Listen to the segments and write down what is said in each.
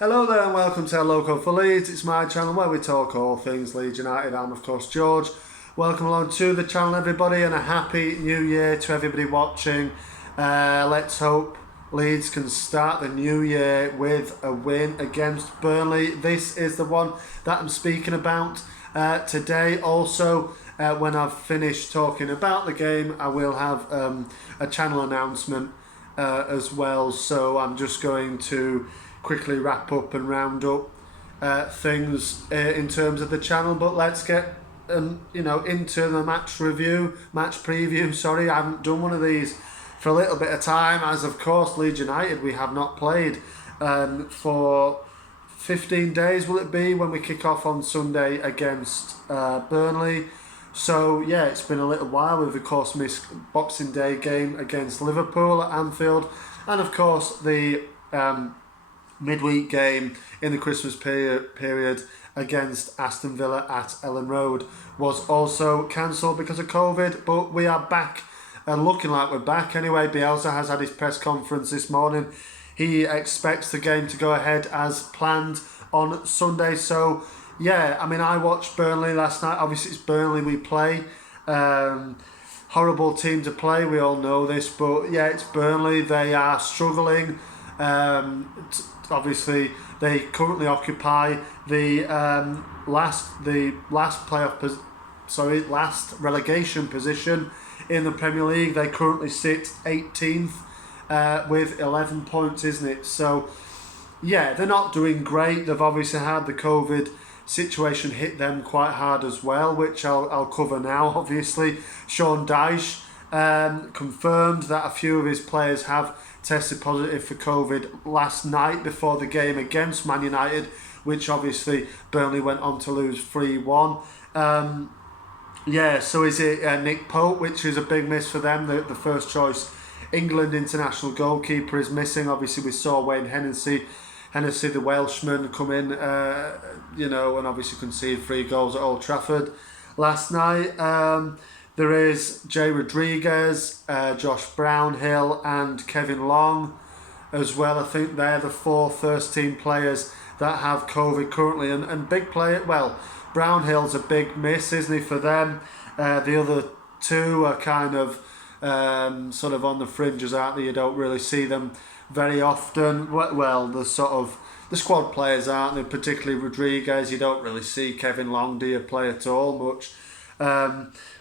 Hello there and welcome to Local for Leeds. It's my channel where we talk all things Leeds United. I'm of course George. Welcome along to the channel everybody and a happy new year to everybody watching. Let's hope Leeds can start the new year with a win against Burnley. This is the one that I'm speaking about today. Also, when I've finished talking about the game, I will have a channel announcement as well. So I'm just going to quickly wrap up and round up things in terms of the channel, but let's get into the match preview. Sorry, I haven't done one of these for a little bit of time, as of course Leeds United we have not played for 15 days will it be when we kick off on Sunday against Burnley. So yeah, it's been a little while. We've of course missed Boxing Day game against Liverpool at Anfield, and of course the midweek game in the Christmas period against Aston Villa at Elland Road was also cancelled because of COVID, but we are back and looking like we're back anyway. Bielsa has had his press conference this morning. He expects the game to go ahead as planned on Sunday. So yeah, I mean, I watched Burnley last night. Obviously it's Burnley we play. Horrible team to play, we all know this, but yeah, it's Burnley. They are struggling. Obviously, they currently occupy the last relegation position in the Premier League. They currently sit 18th with 11 points, isn't it? So, yeah, they're not doing great. They've obviously had the COVID situation hit them quite hard as well, which I'll cover now. Obviously, Sean Dyche confirmed that a few of his players have tested positive for COVID last night before the game against Man United, which obviously Burnley went on to lose 3-1. So is it Nick Pope, which is a big miss for them, the first choice England international goalkeeper is missing. Obviously we saw Wayne Hennessy, the Welshman, come in, and obviously concede 3 goals at Old Trafford last night. There is Jay Rodriguez, Josh Brownhill and Kevin Long as well. I think they're the 4 first team players that have COVID currently. And big player, well, Brownhill's a big miss, isn't he, for them? The other 2 are kind of sort of on the fringes, aren't they? You don't really see them very often. Well, the squad players, aren't they? Particularly Rodriguez. You don't really see Kevin Long, do you, play at all much?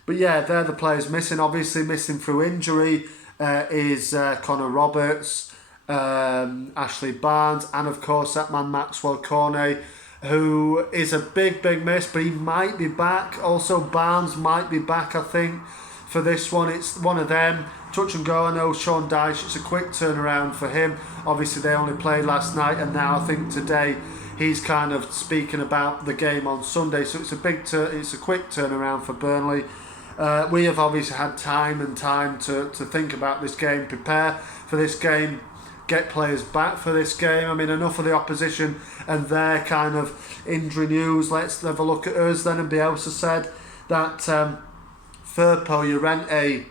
But yeah, they're the players missing. Obviously missing through injury is Connor Roberts, Ashley Barnes, and of course that man Maxwell Cornet, who is a big miss, but he might be back. Also Barnes might be back, I think, for this one. It's one of them. Touch and go. I know Sean Dyche, it's a quick turnaround for him. Obviously they only played last night, and now I think today he's kind of speaking about the game on Sunday. So it's a quick turnaround for Burnley. We have obviously had time to think about this game, prepare for this game, get players back for this game. I mean, enough of the opposition and their kind of injury news. Let's have a look at us then. And Bielsa said that Firpo, Llorente,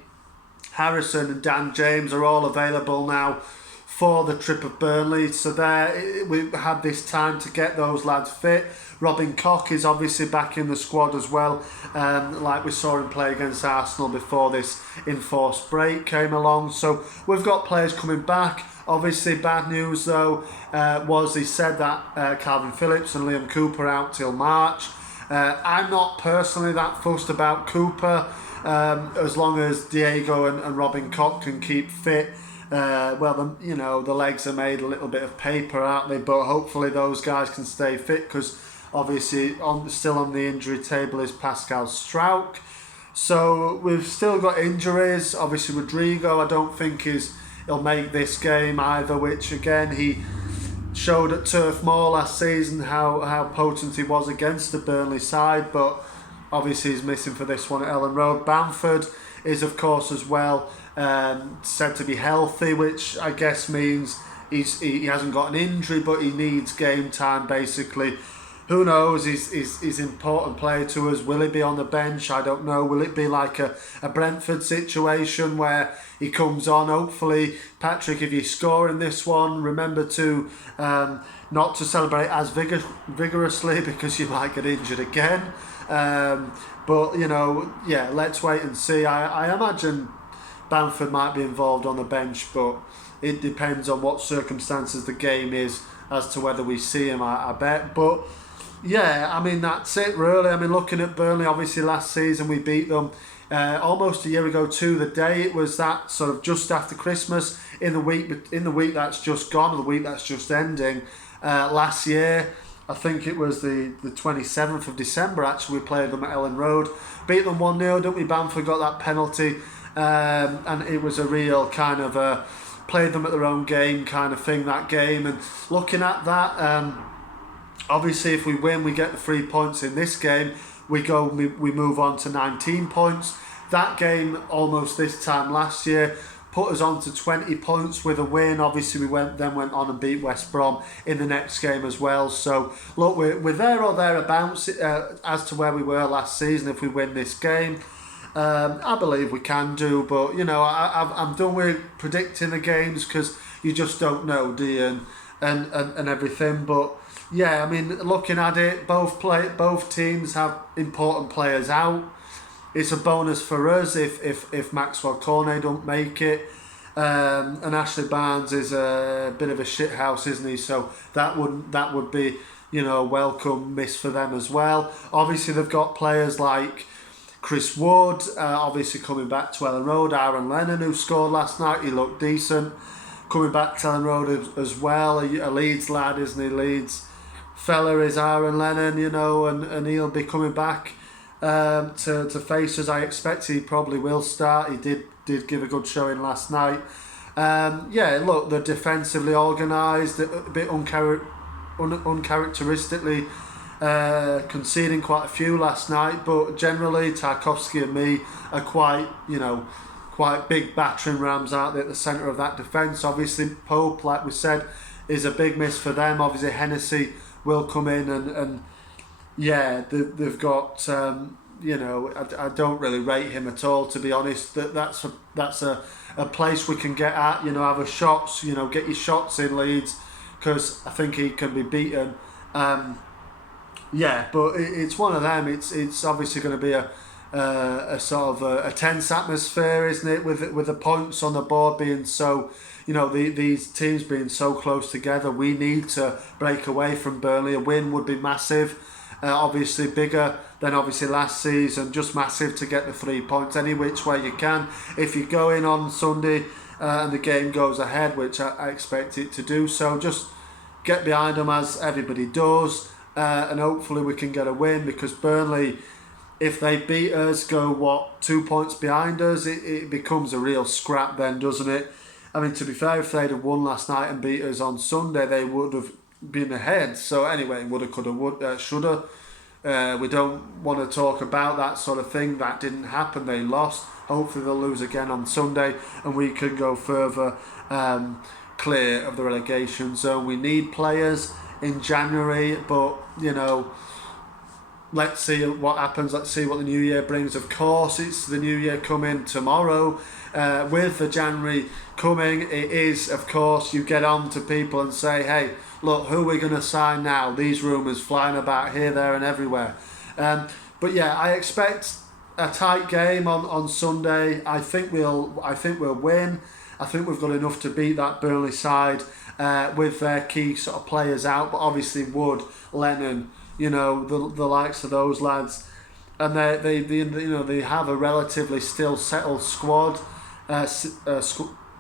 Harrison and Dan James are all available now for the trip of Burnley. So there, we had this time to get those lads fit. Robin Koch is obviously back in the squad as well, like we saw him play against Arsenal before this enforced break came along. So we've got players coming back. Obviously bad news though was he said that Calvin Phillips and Liam Cooper are out till March. I'm not personally that fussed about Cooper, as long as Diego and Robin Koch can keep fit. The legs are made a little bit of paper, aren't they? But hopefully those guys can stay fit, because obviously still on the injury table is Pascal Struijk. So we've still got injuries. Obviously Rodrigo, I don't think he'll make this game either, which again he showed at Turf Moor last season how potent he was against the Burnley side, but obviously he's missing for this one at Elland Road. Bamford is of course as well said to be healthy, which I guess means he hasn't got an injury, but he needs game time basically who knows? He's an important player to us. Will he be on the bench? I don't know. Will it be like a Brentford situation where he comes on? Hopefully, Patrick, if you score in this one, remember to not to celebrate as vigorously because you might get injured again. But, yeah, let's wait and see. I imagine Bamford might be involved on the bench, but it depends on what circumstances the game is as to whether we see him, I bet. But, yeah, I mean, that's it, really. I mean, looking at Burnley, obviously last season we beat them almost a year ago to the day. It was that sort of just after Christmas, in the week that's just gone, or the week that's just ending. Last year, I think it was the 27th of December, actually, we played them at Elland Road. Beat them 1-0, didn't we? Bamford got that penalty, and it was a real kind of played them at their own game kind of thing, that game. And looking at that, obviously if we win, we get the 3 points in this game. We move on to 19 points. That game, almost this time last year, put us on to 20 points with a win. Obviously, we went on and beat West Brom in the next game as well. So, look, we're there or thereabouts as to where we were last season if we win this game. I believe we can do, but, I'm done with predicting the games because you just don't know, do you, and everything. But, yeah, I mean, looking at it, both teams have important players out. It's a bonus for us if Maxwell Cornet don't make it, and Ashley Barnes is a bit of a shithouse, isn't he? So that would be a welcome miss for them as well. Obviously they've got players like Chris Wood, obviously coming back to Elland Road. Aaron Lennon, who scored last night, he looked decent, coming back to Elland Road as well. A Leeds lad, isn't he? Leeds fella is Aaron Lennon, and he'll be coming back to face us. I expect he probably will start. He did give a good showing last night. Yeah, look, they're defensively organised, a bit uncharacteristically conceding quite a few last night, but generally Tarkowski and me are quite big battering rams out there at the centre of that defence. Obviously Pope, like we said, is a big miss for them. Obviously Hennessy will come in and yeah, they've got I don't really rate him at all, to be honest. That's a place we can get at, have a shots, get your shots in, Leeds, because I think he can be beaten. Yeah, but it's one of them. It's obviously going to be a sort of a tense atmosphere, isn't it? With the points on the board being so, these teams being so close together. We need to break away from Burnley. A win would be massive. Obviously bigger than obviously last season, just massive to get the 3 points any which way you can. If you go in on Sunday and the game goes ahead, which I expect it to do, so just get behind them as everybody does, and hopefully we can get a win, because Burnley, if they beat us, go 2 points behind us, it becomes a real scrap then, doesn't it? I mean, to be fair, if they'd have won last night and beat us on Sunday, they would have been ahead. So anyway, woulda, coulda, shoulda. We don't want to talk about that sort of thing. That didn't happen. They lost. Hopefully they'll lose again on Sunday and we can go further clear of the relegation zone. We need players in January, but let's see what happens. Let's see what the new year brings. Of course, it's the new year coming tomorrow. With the January coming, it is, of course, you get on to people and say, hey, look, who are we going to sign now? These rumours flying about here, there and everywhere. But yeah, I expect a tight game on Sunday. I think we'll win. I think we've got enough to beat that Burnley side with their key sort of players out. But obviously Wood, Lennon, the likes of those lads, and they have a relatively still settled squad,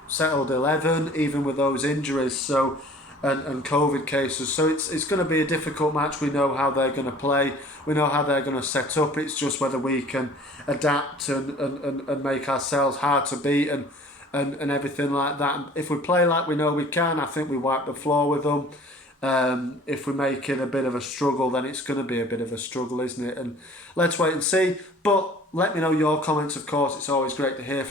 settled 11, even with those injuries. So. And COVID cases, so it's going to be a difficult match. We know how they're going to play, we know how they're going to set up. It's just whether we can adapt and make ourselves hard to beat and everything like that. And if we play like we know we can, I think we wipe the floor with them. If we make it a bit of a struggle, then it's going to be a bit of a struggle, isn't it? And let's wait and see. But let me know your comments, of course. It's always great to hear from